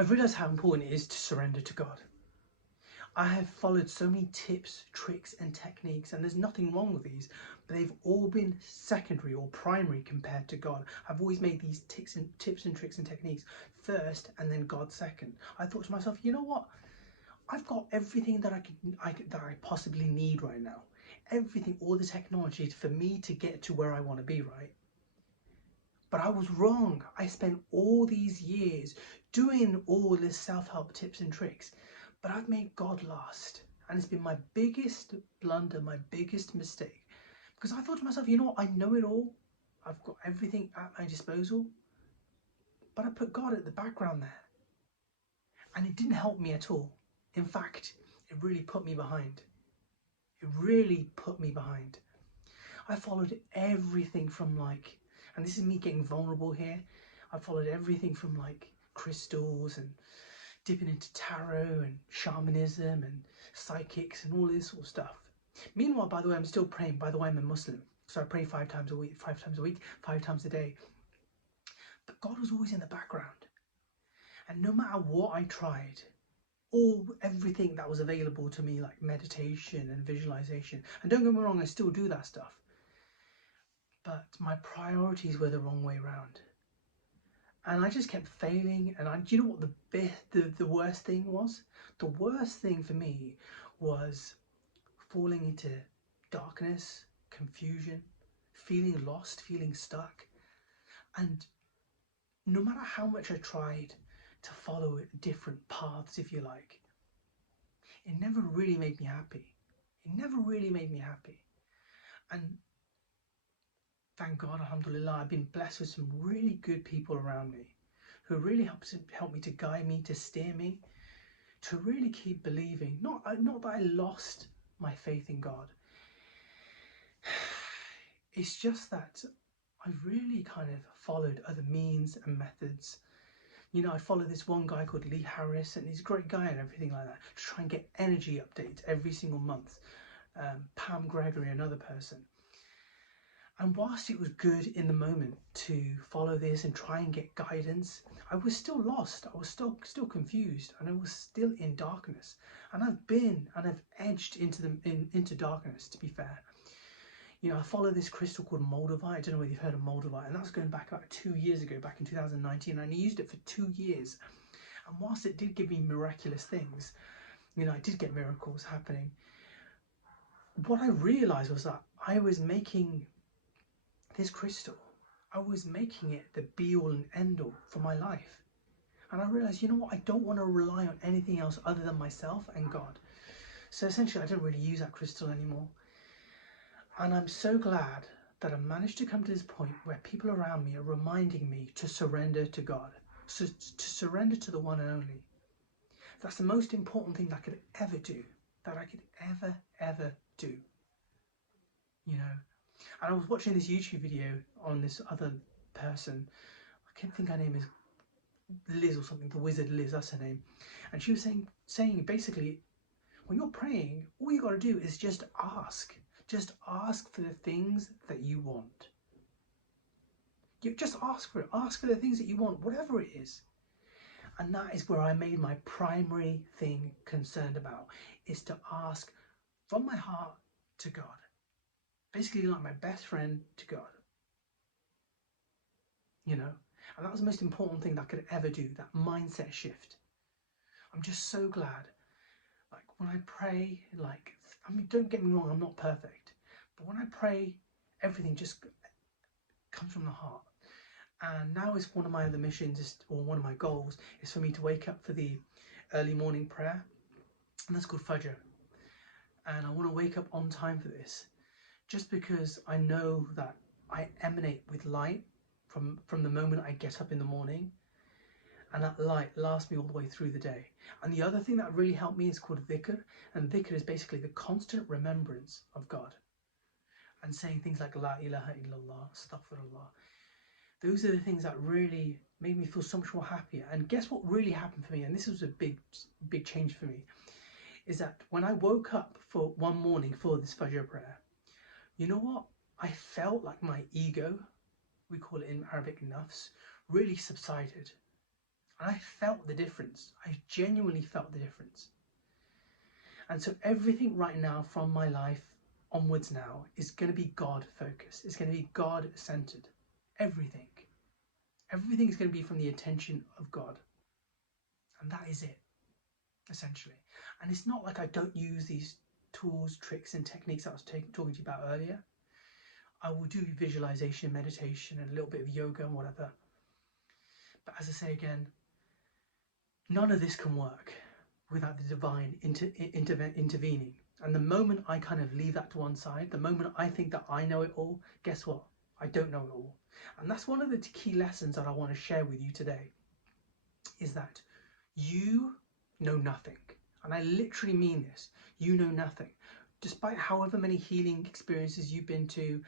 I've realised how important it is to surrender to God. I have followed so many tips, tricks and techniques, and there's nothing wrong with these, but they've all been secondary or primary compared to God. I've always made these tips and tricks and techniques first and then God second. I thought to myself, you know what? I've got everything that I possibly need right now. Everything, all the technology for me to get to where I want to be, right? But I was wrong. I spent all these years doing all this self-help tips and tricks, but I've made God last. And it's been my biggest blunder, my biggest mistake. Because I thought to myself, you know what, I know it all. I've got everything at my disposal. But I put God at the background there. And it didn't help me at all. In fact, it really put me behind. It really put me behind. I followed everything from like, and this is me getting vulnerable here, I followed everything from like crystals and dipping into tarot and shamanism and psychics and all this sort of stuff. Meanwhile, by the way, I'm still praying. By the way, I'm a Muslim, so I pray 5 times a week, 5 times a day. But God was always in the background. And no matter what I tried, everything that was available to me, like meditation and visualization, and don't get me wrong, I still do that stuff, but my priorities were the wrong way around. And I just kept failing. And do you know what the worst thing was? The worst thing for me was falling into darkness, confusion, feeling lost, feeling stuck. And no matter how much I tried to follow different paths, if you like, it never really made me happy. It never really made me happy. And thank God, alhamdulillah, I've been blessed with some really good people around me who really help me, to guide me, to steer me, to really keep believing. Not that I lost my faith in God. It's just that I've really kind of followed other means and methods. You know, I follow this one guy called Lee Harris, and he's a great guy and everything like that, to try and get energy updates every single month. Pam Gregory, another person. And whilst it was good in the moment to follow this and try and get guidance, I was still lost. I was still confused, and I was still in darkness. And I've edged into darkness, to be fair. You know, I follow this crystal called Moldavite. I don't know whether you've heard of Moldavite, and that's going back about 2 years ago, back in 2019, and I used it for 2 years. And whilst it did give me miraculous things, you know, I did get miracles happening, what I realized was that I was making this crystal, I was making it the be all and end all for my life. And I realized, you know what, I don't want to rely on anything else other than myself and God. So essentially I don't really use that crystal anymore. And I'm so glad that I managed to come to this point where people around me are reminding me to surrender to God, so to surrender to the one and only. That's the most important thing that I could ever do, that I could ever do, you know. And I was watching this YouTube video on this other person, I can't think her name is Liz or something, the wizard Liz, that's her name. And she was saying basically, when you're praying, all you got to do is just ask. Just ask for the things that you want. You just ask for it. Ask for the things that you want, whatever it is. And that is where I made my primary thing concerned about, is to ask from my heart to God. Basically like my best friend to God. You know, and that was the most important thing that I could ever do, that mindset shift. I'm just so glad. Like when I pray, like, I mean, don't get me wrong, I'm not perfect, but when I pray, everything just comes from the heart. And now is one of my other missions, or one of my goals, is for me to wake up for the early morning prayer, and that's called Fajr. And I want to wake up on time for this, just because I know that I emanate with light from the moment I get up in the morning, and that light lasts me all the way through the day. And the other thing that really helped me is called dhikr, and dhikr is basically the constant remembrance of God, and saying things like La ilaha illallah, astaghfirullah. Those are the things that really made me feel so much more happier. And guess what really happened for me, and this was a big change for me, is that when I woke up for one morning for this Fajr prayer, you know what? I felt like my ego, we call it in Arabic nafs, really subsided. And I felt the difference. I genuinely felt the difference. And so everything right now from my life onwards now is going to be God focused. It's going to be God centered. Everything. Everything is going to be from the attention of God. And that is it, essentially. And it's not like I don't use these tools, tricks, and techniques that I was talking to you about earlier. I will do visualization, meditation, and a little bit of yoga and whatever. But as I say again, none of this can work without the divine intervening. And the moment I kind of leave that to one side, the moment I think that I know it all, guess what? I don't know it all. And that's one of the key lessons that I want to share with you today, is that you know nothing. And I literally mean this. You know nothing. Despite however many healing experiences you've been to,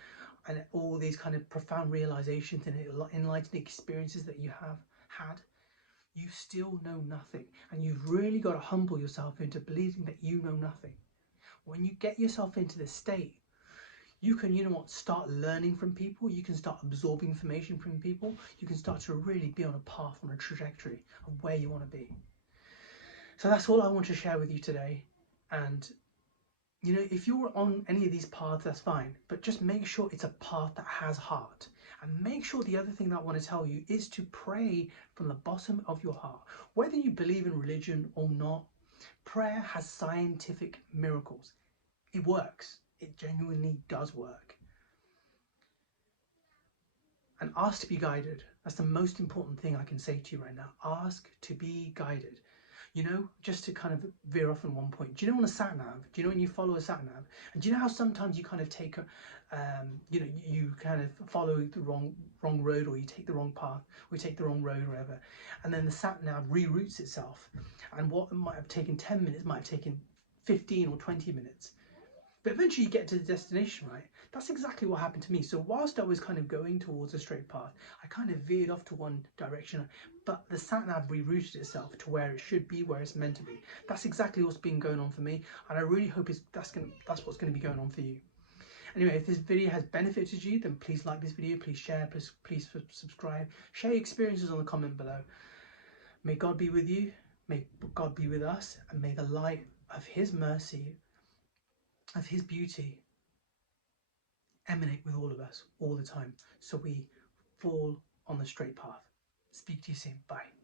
and all these kind of profound realizations and enlightening experiences that you have had, you still know nothing. And you've really got to humble yourself into believing that you know nothing. When you get yourself into this state, you can, you know what, start learning from people. You can start absorbing information from people. You can start to really be on a path, on a trajectory of where you want to be. So that's all I want to share with you today. And you know, if you're on any of these paths, that's fine, but just make sure it's a path that has heart. And make sure, the other thing that I want to tell you is to pray from the bottom of your heart. Whether you believe in religion or not, prayer has scientific miracles. It works. It genuinely does work. And ask to be guided. That's the most important thing I can say to you right now. Ask to be guided. You know, just to kind of veer off on one point, do you know on a sat nav, do you know when you follow a sat nav, and do you know how sometimes you kind of take a, you know, you kind of follow the wrong road, or you take the wrong path, or you take the wrong road, or whatever, and then the sat nav reroutes itself, and what might have taken 10 minutes might have taken 15 or 20 minutes. But eventually you get to the destination, right? That's exactly what happened to me. So whilst I was kind of going towards a straight path, I kind of veered off to one direction, but the sat nav rerouted itself to where it should be, where it's meant to be. That's exactly what's been going on for me, and I really hope that's what's going to be going on for you. Anyway, if this video has benefited you, then please like this video, please share, please subscribe, share your experiences on the comment below. May God be with you, may God be with us, and may the light of His mercy, of His beauty, emanate with all of us all the time, so we fall on the straight path. Speak to you soon. Bye.